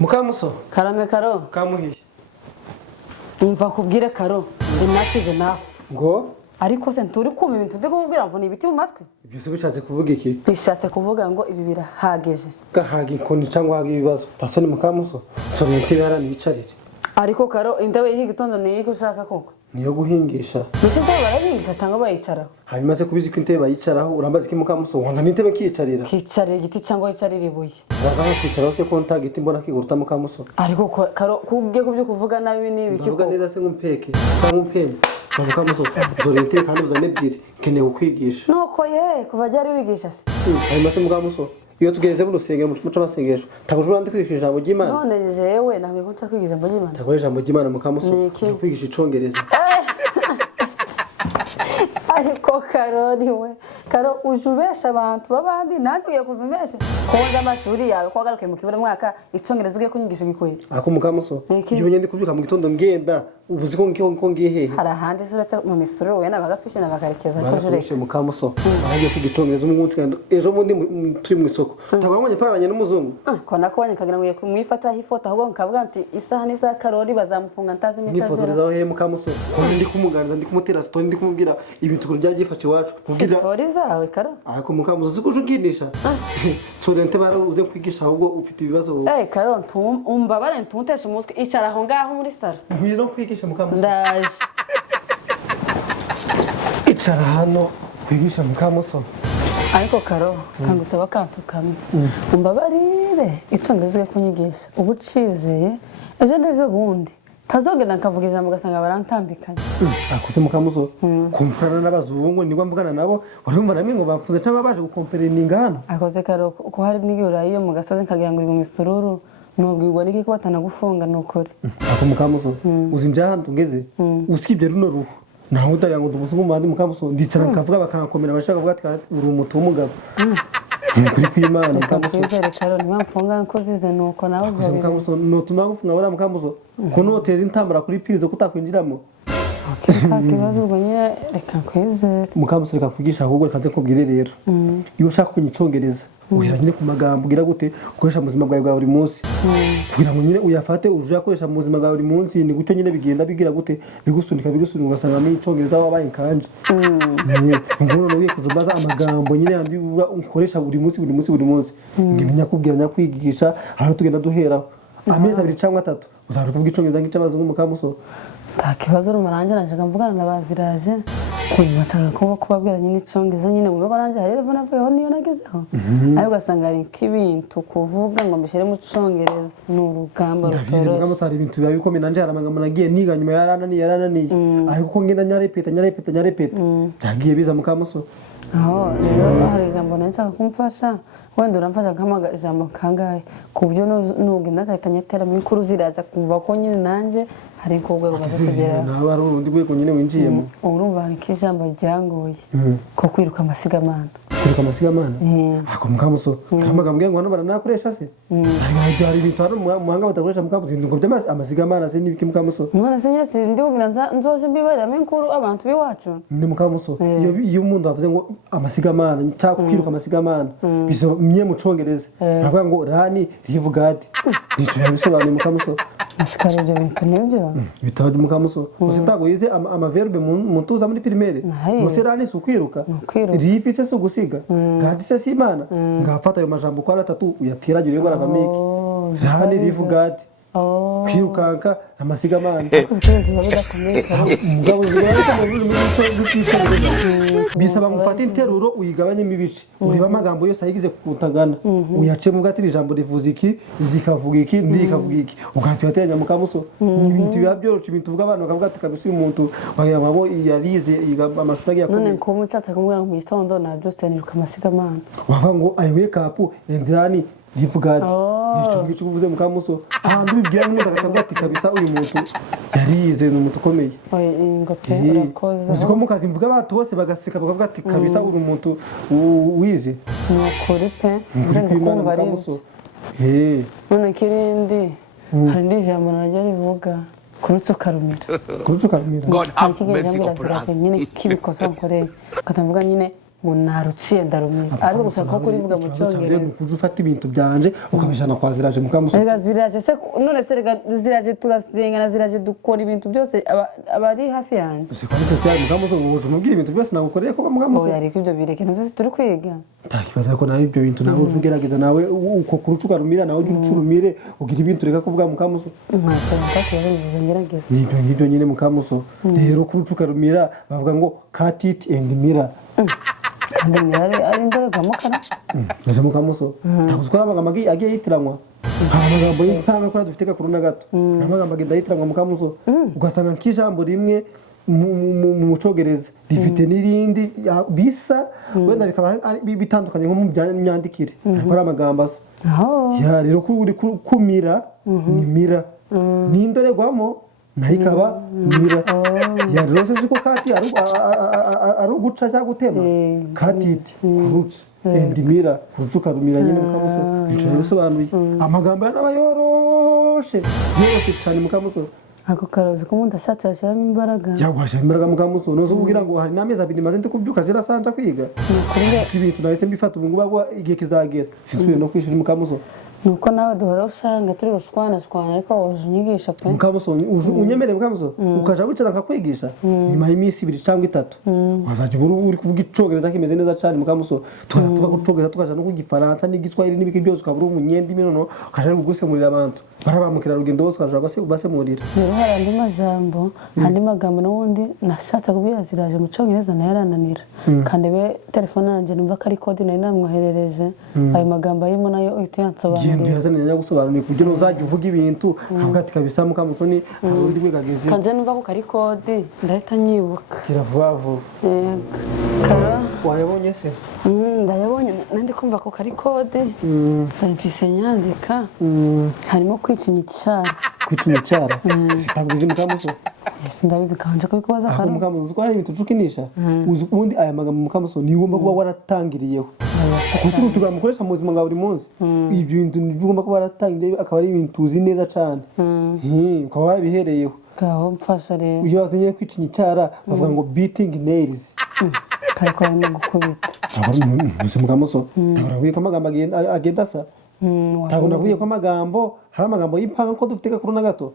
Mukamuso Karame Karo kamuhiye umva kubwire Karo inatije nawe ngo ariko se nturi kumva ibintu ndi kubwira ngo ni ibiti mu matwi ibyo se bishatse kuvuga iki bishatse kuvuga ngo ibi birahagije gahaga inkoni cyangwa haga ibibazo tasoni Mukamuso nsomye ntebe yaraniyicarire ariko Karo intebe y'igitondo ni iki ushaka koko niyo guhingisha ndetse intebe barahingisha cyangwa bayicaraho habimaze kubizi ko intebe bayicaraho urambaza iki Mukamuso wanza n'intebe kiyicarira kicarira igiti cyangwa yicarira ibuye waza kwicaraho se ko nta giti mbona kiguruta Mukamuso ariko Karo kubwiye kubyo kuvuga nabi nibi kiko uvuga neza se nk'umpeke cyangwa umpenye Mukamuso dore intebe kandi uzane ebyiri nkeneye kukwigisha nuko ye kuva ryari wigisha se habimaze Mukamuso iyo tugeze mu rusengero mu cy'amasengesho takujura ndi kwigisha ijambo ry'Imana none jewe nawe ko nshaka kwigisha ijambo ry'Imana takora ijambo ry'Imana Mukamuso kwigisha icyongereza ariko Karoli we Karo ujubesha abantu babandi natwe ugiye kuzumesha konza amashuri yawe ko wagarukiye mu kibura mwaka icyongereza ugiye kunyigisha gikwira ako Mukamuso iyo nyende kubyuka mu gitondo ngenda ubuzi ko ngiye hehe hari ahandi suretse mu misoro we nabagafishe nabakarekeza ko jure Mukamuso baragiye kwiga icyongereza umunsi kandi ejo bundi turi mu isoko tabamanye paranye n'umuzungu ko nakubonye kagira ngo kumwifata hifota ahubwo nkavuga nti isaha n'isaha Karoli bazamufunga ntazi n'isazera nifotorezaho he Mukamuso ndi kumuganiriza ndi kumutera story ndi kumubwira ibintu kuri byagifashe iwacu kugira story zawe Karo ako Mukamuso zikuje ukinisha sorente baruze kwigisha ahubwo ufite ibibazo Karo umbabare ntuteshe umuswe icara aho ngaho muri sala ngwino kwigisha Mukamuso ndaje icara hano kwigisha Mukamuso ariko Karo kangusaba kantu kamwe umbabarire icyongereza ugiye kunyigisha ubu ucizeye ejo n'ejo bundi tazogenda nkavuga ijambo ugasanga barantambikanye akuse Mukamuso kumparana n'abazungu niba mvugana nabo urumva namwe ngo bapfuze cyangwa baje gukompereninga hano akoze Karo ko hari n'igihe urayiyo mu gasozi nkagira ngo uri mu misururu nubwirwa n'iki ko batanagufunga nukuri ako Mukamuso uzi nje hano tugeze usibye runo ruhu naho utagira ngo dubusume mu bandi Mukamuso ndicara nkavuga bakankomera bashaka kuvuga ati uri umutu w'umugabo kuri kw'Imana Mukamuso Karo niba mfunga nkozize nuko nawe uzi Mukamuso notuma gufunga bara Mukamuso ko noteza intambara kuri pirizo kutakwinjiramo kibazo ubwo nyine reka kwizere Mukamuso reka kwigisha ahubwo reka nze kubwire rero iyo ushaka kunya icyongereza uhera nyine ku magambo ugira gute ukoresha mu buzima bwawe bwa buri munsi kugira ngo nyine uyafate uje akoresha mu buzima bwa buri munsi ni gutyo nyine bigenda bigira gute bigusunika ugasanga mu icyongereza wabaye kanje ngoro no kujubaza amagambo nyine yandi ukoresha buri munsi ngimenya kubwira nyakwigisha aho tugenda duhera amezi 2 cyangwa 3 uzaba kuvuga icyongereza nk'icabazungu Mukamuso nta kibazo rumaranje najaga mvugana nabaziraje kunyataka kuba kubabwira nyine icyongereza nyine mu bigo ranje hari bana vuyeho niyo nagezeho ayo gasanga ari kibintu kuvuga ngo mbishere mu cyongereza n'urugamba rutoroshye Mukamuso hari ibintu biba bikomeye nanje haramagambo nagiye niga nyuma yarananiye ariko ngenda nyarepeta byagiye biza Mukamuso aho rero hari ijambo nshaka kumfasha wenda uramfasha nkamaga ijambo kangahe ku buryo nugenda akahitanya atera mu ikuru ziraza kumva ko nyine nanje hari ko rwego baje kugera nawe ari urundi rwego nyine winjiyemo urumva hari kijambo ryangoye ko kwiruka amasigamana ako Mukamuso kamagambo ngo hano baranakoresha se hari ibintu hano muhanga batakoresha Mukamuso ngo by'amazi amasigamana se nibiki Mukamuso none se nyese ndibugira nzoje mbibarira inkuru abantu biwacu ni Mukamuso iyo umuntu avuze ngo amasigamana cyangwa kwiruka amasigamana biso mye mu cyongereza aravuga ngo rani rivugade nico yabisobanuye Mukamuso asikara ibyo bintu nibyo bitabaje Mukamuso usindago yize amaverbe mu tuza muri primaire musirani sukwiruka rifise so gusiga gadi se simana ngafata ayo majambo kwa 3 uyatiragira ngo aravamiki rani rivugade kwirukanka amasigamana mugabo bisaba ngufata interuro uyigabanyemo ibice uriba amagambo yose ayigize kutagana uyace mu gatiri ijambo rivuze iki rikavuga iki ndikavuga iki ugatuyatenya Mukamuso ibintu biba byoroshe ibintu uvuga abantu bakavuga ati kabisa uyu muntu wayababo yarize amashuri yakoze none ko mutsata kumubwira ngo mu gitondo nabyose niruka amasigamana wavuga ngo I wake up and run rivugade nico kuvuze Mukamuso ahantu bibwira n'umuntu akavuga ati kabisa uyu muntu yarize ni umuntu ukomeye ngope urakoze uziko mu kazi mvuga abantu bose bagaseka bakavuga ati kabisa uri umuntu wize nukuri pe ndumva ari none kirindi hari n'ijambo naryo rivuga kurutukarumira God have mercy upon us nyine kibikosa nkoreye katavuga nyine ngo naruciye ndarumira ariko gushaka ko kurivuga mu cyongereza kuje ufata ibintu byanje ukabijana kwa ziraje Mukamusoni rega ziraje se none se rega ziraje turasenga na ziraje dukora ibintu byose abari hafi yanjye se kwa nitwe cyane Mukamusoni ngo umubwire ibintu byose nagukoreye ko Mukamusoni oya ariko ibyo bireke nazo turi kwiga takibaza ko nawe ibyo bintu nawe ugerageza nawe uko kurucuka rumira nawe urucurumire ugira ibintu reka kuvuga Mukamusoni nibyo nyine Mukamusoni rero kurucuka rumira bavuga ngo cut it and mirror kandi ari indorerwamo kana maze Mukamusoni takuzikora amagambo agiye yitiranwa amagambo y'intanga ko dufite gakuru na gato amagambo agenda yitiranwa Mukamusoni ugasanga nk'ijambo rimwe mu mucogereza rifite n'irindi bisa wenda bikaba bitandukanye nko mu myandikire ariko ari amagambo asa ya rero kuri kumira ni mira ni indorerwamo nayo ikaba mira ya rero se ko kati ari uguca cyangwa gutema katiti kuruca endi mira kurucuka rumira nyine Mukamusoni bicaye bisobanuye amagambo y'aba yoroshe cyane Mukamusoni ako karozi ko umuntu ashatse yashyiramo imbaraga yagwashyira imbaraga Mukamusoni uzi kugira ngo hari n'amezi 2 maze ndi kubyuka zirasanja kwiga ibintu nahise mbifata ubu ngubu igihe kizagera sisubire no kwishura Mukamusoni nuko nawe duhora usanga turi rushwana ariko waje unyigisha pe Mukamusoni unyemereye Mukamusoni ukaja wicara nkakwigisha nyuma y'iminsi 2 cyangwa 3 wazajya uri kuvuga icyongereza kimeze neza cyane Mukamusoni tuba kucogeza tukaja no kugifaransa n'igiswahili n'ibiki byose ukabura umunyenda iminono ukaja gusemurira abantu barabamukira rugendo bose ukaja basemurira rero hari andi magambo n'ubundi nashatse kubwira ziraje mu cyongereza nayo arananira kandi be telefone yanjye numva ko ari code nari namwoherereje ayo magambo arimo nayo uhita yansobanurira yazanye gusobanura kugira uzajya uvuga ibintu avuga ati kabisa Mukamusoni undi wegageze kanze numva ko kari code ndahita nyibuka kiravuga vuba kara wayabonye se ndayabonye nandi kumva ko kari code mfise nyandika harimo kwicinya icyara sitaguze Mukamusoni sindabizi kanje ko bikobaza kara Mukamusoni ko hari ibintu tukinisha ubundi aya magambo Mukamusoni ni ugomba kuba waratangiriyeho kuko tugamukoresha mu buzima bwa buri munsi ibintu bigomba kuba waratangiriye akaba ari ibintu tuzi neza cyane ukaba warabihereyeho gaho mfasha rero iyo wazenye kwicinya icyara bavuga ngo beating nails ariko barimo gukubita mbese Mukamusoni taburavuye ko amagambo agenda asa tabunavuye ko amagambo hari amagambo y'impanga ko dufite gakuru na gato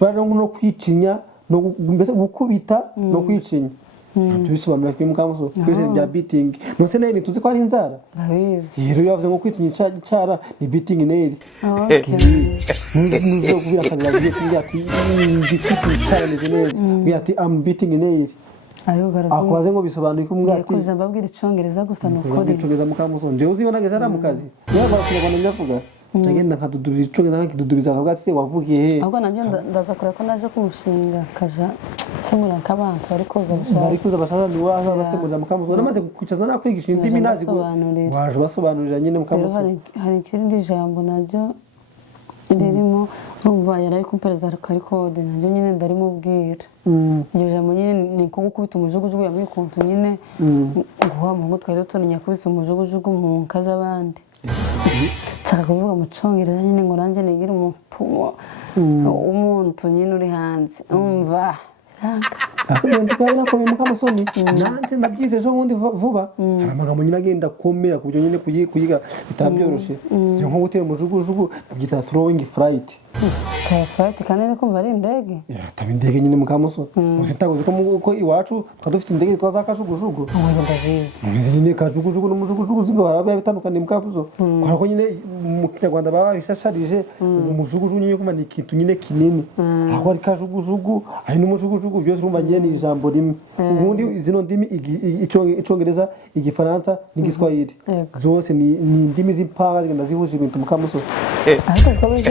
bari no kwicinya no mbese gukubita no kwicinya tubisobanura kuri Mukamusoni kwese bya beating nose nayo ni tuzi ko ari inzara rero yavuze ngo kwicinya icyara ni beating nail nuzo kubira akazi bagiye kumbwira ati kwicinya icyara neza neza ati am beating nail akwaze ngo bisobanuye ko mbwa ati kuja mbabwira icyongereza gusa nukuri icyongereza Mukamusoni je uzi yona geza mu kazi yaba bakirabana nyavuga tagenda nkadudubiza icyongereza nkidudubiza akavuga ati wavugiye he ahubwo nanjye ndaza kure ko naje kumushinga kaja semura kabantu bari kuza bashaka ni waza basemurira Mukamusoni namaze kwicaza nakwigisha indimi nazi waje basobanurira nyine Mukamusoni hari ikindi jambo najyo ririmo urumva yari kumpereza kari code nanjye nyine ndarimubwira iryo jambo nyine ni ko gukubita umujugujugu yambwiye ukuntu nyine guha mu ngo twari dutonenya kubisa umujugujugu mu nka z'abandi nshaka kuvuga mu cyongereza nyine ngo nanjye nigire umuntu nyine uri hanze umva twari nakomeye Mukamusoni nanjye nabyize ejo bundi vuba hari amagambo nyine agenda akomera ku buryo nyine kuyiga bitabyoroshe nko gutera umujugujugu babyita throwing flight kandi ni kumva ari indege taba indege nyine Mukamusoni gusa utaguze ko iwacu twa dufite indege twaza kajugujugu ndabizi nyine kajugujugu n'umujugujugu zingo barabe bitandukanye Mukamusoni kwa ko nyine mu Kinyarwanda baba bishasharije umujugujugu nyine kuma ni ikintu nyine kinini aho ari kajugujugu ari n'umujugujugu byose urumva nyine ni ijambo rimwe ubundi zino ndimi icyongereza igifaransa n'igiswahili zose ni indimi z'impanga zigenda zihuje ibintu Mukamusoni ariko twabije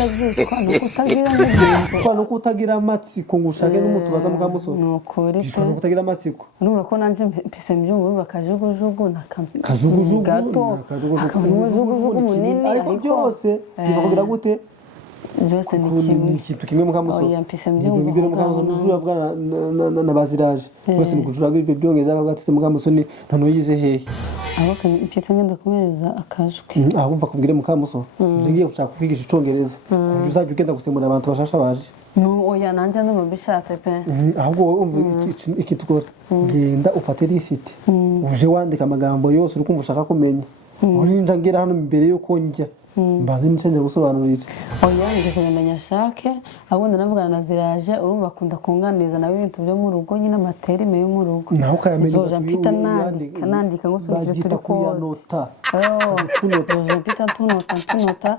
byitwa no kutagira amatsiko ngo ushake n'umutubaza Mukamusoni nukuri pe no kutagira amatsiko urumva ko nanjye mpise mbyumva bakajugujugu kajugujugu gato akamujugujugu munini ariko byose bivugira gute byose ni ikintu kimwe Mukamusoni oya mpise mbyumva Mukamusoni ujura na baziraje bose ni kujura ibyo byongeza akagatse Mukamusoni ntantu yize hehe ahubwo mpite ngenda kumereza akajwi ahubwo kubwire Mukamusoni ngiye gushaka kwigisha icyongereza uzajya ugenda gusemura abantu bashasha baje oya nanjye ndumva mbishatse pe ahubwo wowe umva iki tukora genda ufate lisiti uje wandika amagambo yose uri kumva ushaka kumenya urinda ngera hano imbere yuko njya mbanze nicenge gusobanurira oya nigeze kugenda nyashake ahubwo ndanavugana na Ziraje urumva akunda kunganiriza nawe ibintu byo mu rugo nyine amaterime yo mu rugo naho ukayamenya zoja mpita nandika ngo subikire turi kuyanota mpita tunota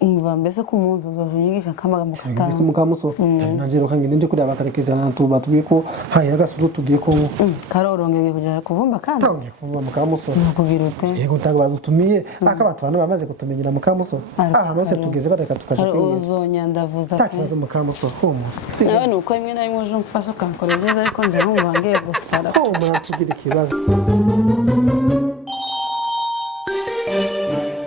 umva mbese ku munsi uzoja unyigisha nk'amagambo mbese Mukamusoni nanjye rero kangende nje kureba bakarekeza batubwiye ko hayi agasuru tugiye ko karorongeye kuja kuvumba kandi tangiye kuvumba Mukamusoni kugira ute yego ntago badutumiye akabantu bana bamaze kutumenyera Mukamusoni bose tugeze bareka tukaje kwenye uzonyandavuza pe takibazo Mukamusoni homo nawe nuko rimwe na rimwe uje umfasha ukankorera ibyiza ariko nje numva ngiye gusara homo natugira ikibazo